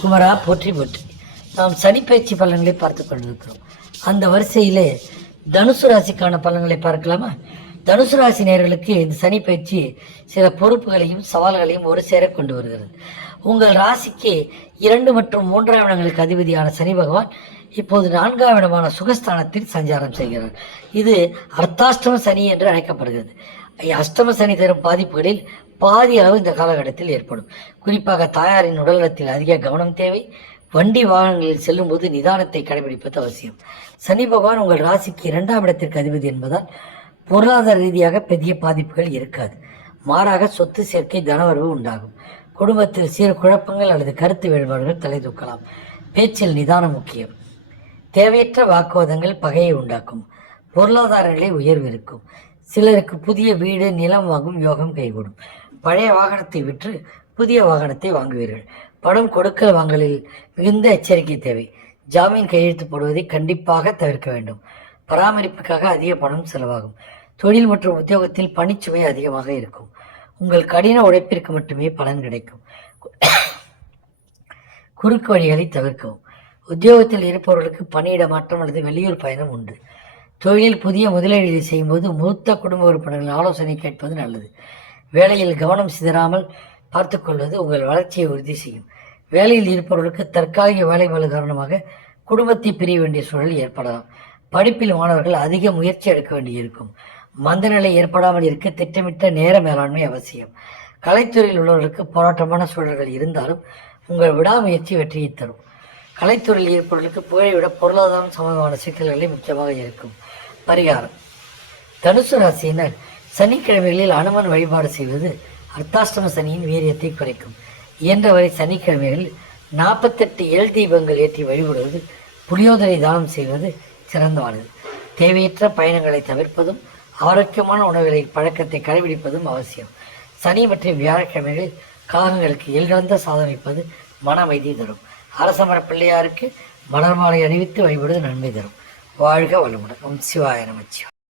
குமரா போற்றி போற்றி. நாம் சனி பயிற்சி பலன்களை பார்த்து கொண்டிருக்கிறோம். அந்த வரிசையிலே தனுசு ராசிக்கான பலன்களை பார்க்கலாமா? தனுசு ராசி நேயர்களுக்கு இந்த சனி பயிற்சி சில பொறுப்புகளையும் சவால்களையும் ஒரு சேர கொண்டு வருகிறது. உங்கள் ராசிக்கு 2 மற்றும் 3ஆம் இடங்களுக்கு அதிபதியான சனி பகவான் இப்போது 4ஆம் இடமான சுகஸ்தானத்தில் சஞ்சாரம் செய்கிறார். இது அர்த்தாஷ்டம சனி என்று அழைக்கப்படுகிறது. அஷ்டம சனி தரும் பாதிப்புகளில் பாதி அளவு இந்த காலகட்டத்தில் ஏற்படும். குறிப்பாக தாயாரின் உடல்நலத்தில் அதிக கவனம் தேவை. வண்டி வாகனங்களில் செல்லும் போது நிதானத்தை கடைபிடிப்பது அவசியம். சனி பகவான் உங்கள் ராசிக்கு 2ஆம் இடத்திற்கு அதிபதி என்பதால் பொருளாதார ரீதியாக பெரிய பாதிப்புகள் இருக்காது. மாறாக சொத்து சேர்க்கை தனவரவு உண்டாகும். குடும்பத்தில் சிறு குழப்பங்கள் அல்லது கருத்து வேறுபாடுகள் தலை தூக்கலாம். பேச்சில் நிதானம் முக்கியம். தேவையற்ற வாக்குவாதங்கள் பகையை உண்டாக்கும். பொருளாதார நிலை உயர்வு இருக்கும். சிலருக்கு புதிய வீடு நிலம் வாங்கும் யோகம் கைகூடும். பழைய வாகனத்தை விற்று புதிய வாகனத்தை வாங்குவீர்கள். பணம் கொடுக்கல் வாங்கலில் மிகுந்த எச்சரிக்கை தேவை. ஜாமீன் கையெழுத்து போடுவதை கண்டிப்பாக தவிர்க்க வேண்டும். பராமரிப்புக்காக அதிக பணம் செலவாகும். தொழில் மற்றும் உத்தியோகத்தில் பணிச்சுமை அதிகமாக இருக்கும். உங்கள் கடின உழைப்பிற்கு மட்டுமே பலன் கிடைக்கும். குறுக்கு வழிகளை தவிர்க்கவும். உத்தியோகத்தில் இருப்பவர்களுக்கு பணியிட மாற்றம் அல்லது வெளியூர் பயணம் உண்டு. தொழிலில் புதிய முதலீடுகளை செய்யும்போது மூத்த குடும்ப உறுப்பினர்கள் ஆலோசனை கேட்பது நல்லது. வேலையில் கவனம் சிதறாமல் பார்த்துக்கொள்வது உங்கள் வளர்ச்சியை உறுதி செய்யும். வேலையில் இருப்பவர்களுக்கு தற்காலிக வேலைபாடு காரணமாக குடும்பத்தை பிரிய வேண்டிய சூழல் ஏற்படலாம். படிப்பில் மாணவர்கள் அதிக முயற்சி எடுக்க வேண்டியிருக்கும். மந்தநிலை ஏற்படாமல் இருக்க திட்டமிட்ட நேர மேலாண்மை அவசியம். கலைத்துறையில் உள்ளவர்களுக்கு போராட்டமான சூழல்கள் இருந்தாலும் உங்கள் விடாமுயற்சி வெற்றியை தரும். கலைத்துறையில் இருப்பவர்களுக்கு புகழை விட பொருளாதாரம் சம்பந்தமான சிக்கல்களே முக்கியமாக இருக்கும். பரிகாரம்: தனுசு ராசியினர் சனிக்கிழமைகளில் அனுமன் வழிபாடு செய்வது அர்த்தாஷ்டம சனியின் வீரியத்தை குறைக்கும். இயன்றவரை சனிக்கிழமைகளில் 48 எல் தீபங்கள் ஏற்றி வழிபடுவது, புளியோதரை தானம் செய்வது சிறந்தவானது. தேவையற்ற பயணங்களை தவிர்ப்பதும் ஆரோக்கியமான உணவுகளின் பழக்கத்தை கடைபிடிப்பதும் அவசியம். சனி மற்றும் வியாழக்கிழமைகளில் காகங்களுக்கு எல்கலந்த சாதம் வைப்பது மன அமைதி தரும். அரசமர பிள்ளையாருக்கு மலர் மாலை அணிவித்து வழிபடுவது நன்மை தரும். வாழ்க வளமுடன். ஓம் சிவாய நமச்சிவாய.